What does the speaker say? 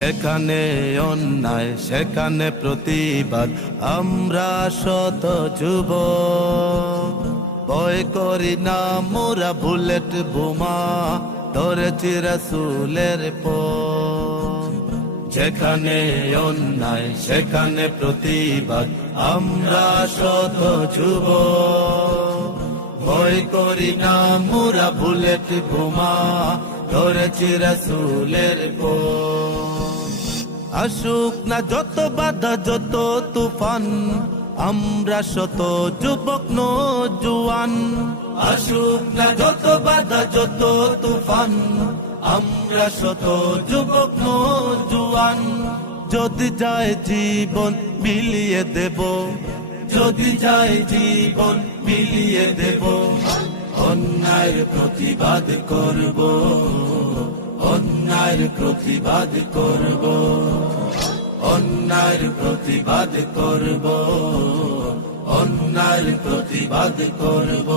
এখানে অন্যায় সেখানে প্রতিবাদ, আমরা শত যুবক ভয় করি না মোরা বুলেট বোমা, ধরেছি রাসূলের পথ। যেখানে অন্যায় সেখানে প্রতিবাদ, আমরা শত যুবক ভয় করি না মোরা বুলেট বোমা, ধরেছি রাসূলের পথ। আসুক না যত বাধা যত তুফান, আমরা শত যুবক নওজোয়ান। আসুক না যত বাধা যত তুফান, আমরা শত যুবক নওজোয়ান। যদি যায় জীবন বিলিয়ে দেব, যদি যায় জীবন বিলিয়ে দেব, অন্যায়ের প্রতিবাদ করব, অন্যায়ের প্রতিবাদ করব, অন্যায়ের প্রতিবাদ করব, অন্যায়ের প্রতিবাদ করব।